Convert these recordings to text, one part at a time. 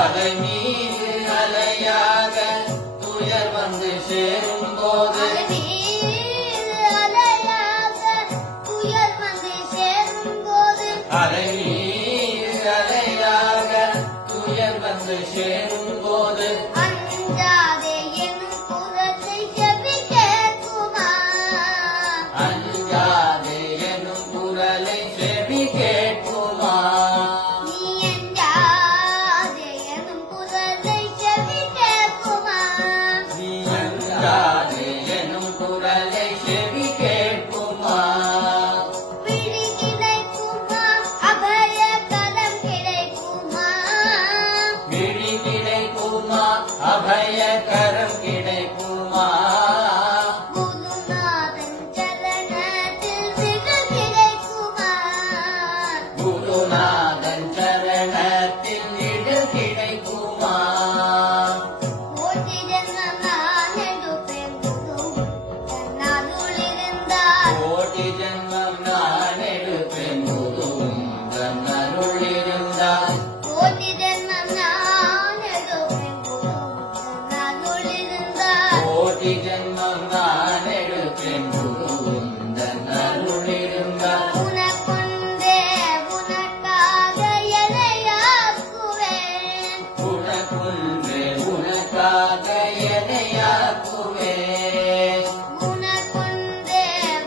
அலை மீது அலையாக துயர் வந்து சேரும் போது அலை மீது அலையாக துயர் வந்து சேரும் போது அஞ்சாதே எனும் குரலை செவி கேட்குமா அஞ்சாதே எனும் குரலை செவி கேட்குமா அபய கரம் கிடைக்குமா குருநாதன் சரணத்தில் திகழ் கிடைக்குமா குருநாதன் சரணத்தில் நிழல் கிடைக்குமா கோடி ஜென்மம் நான் எடுப்பேன் குரு தன்னருள் இருந்தால் கோடி ஜென்மம் நான் எடுப்பேன் குருவும் தன்னருள் இருந்தால் கோடி ஜென்மம் நான் எடுப்பேன் கோடி ஜென்மம் நான் எடுப்பேன் குருவும் தன்னருள் இருந்தால் உனக்குண்டே உனக்காக எனையாக்குவேன் உனக்குன்றே உனக்காக எனையாக்குவேன் உனக்குண்டே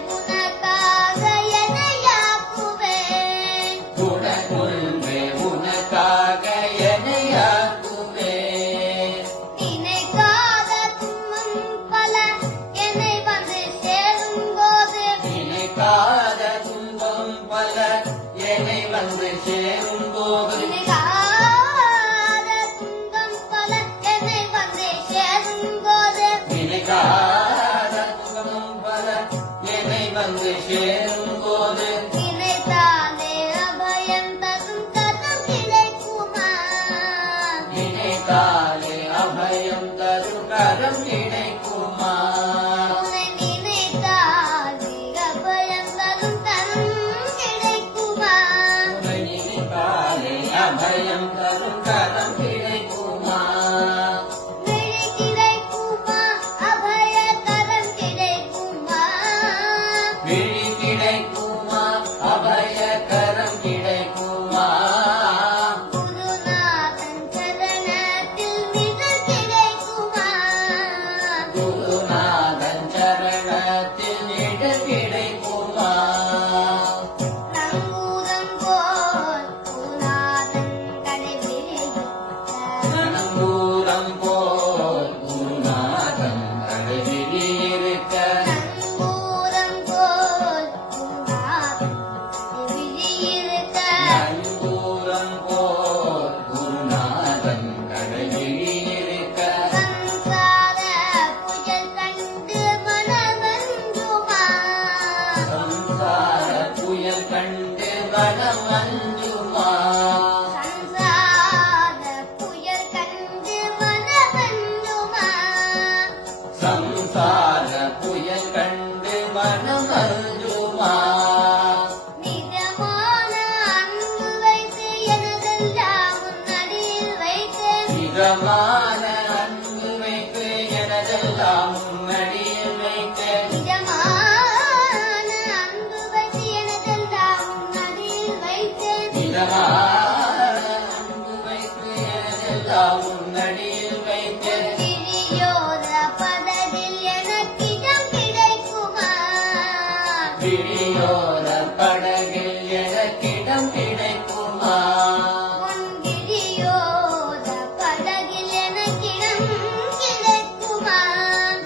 உனக்காக எனையாக்குவேன் உனக்குன்றே உனக்காக எனையாக்குவேன் நினைக்காத துன்பம் பல என்னை வந்து சேரும்போது நினைக்காத துன்பம் பல என்னை வந்து சேரும் போது நினைக்காத துன்பம் பல என்னை வந்து சேரும்போது நினைக்காத துன்பம் பல என்னை வந்து சேரும் போது நினைத்தாலே அபயம் தரும் கதம் கிடைக்குமா நினைத்தாலே அபயம் தரும் கரம் கிடைக்குமா உன்னை நினைத்தாலே அபயம் தரும் கரம் கிடைக்குமா உன்னை நினைத்தாலே அபயம் தரும் கரம் கிடைக்குமா விழி கிடைக்குமா அபய கரம் கிடைக்குமா விழி கிடைக்குமா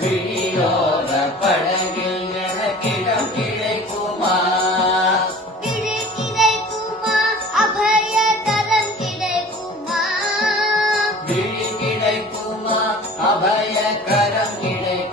விழியோர படகில் எனக்கிடம் கிடைக்குமா விழி கிடைக்குமா அபய கரம் கிடைக்குமா விழி கிடைக்குமா அபய கரம் கிடைக்குமா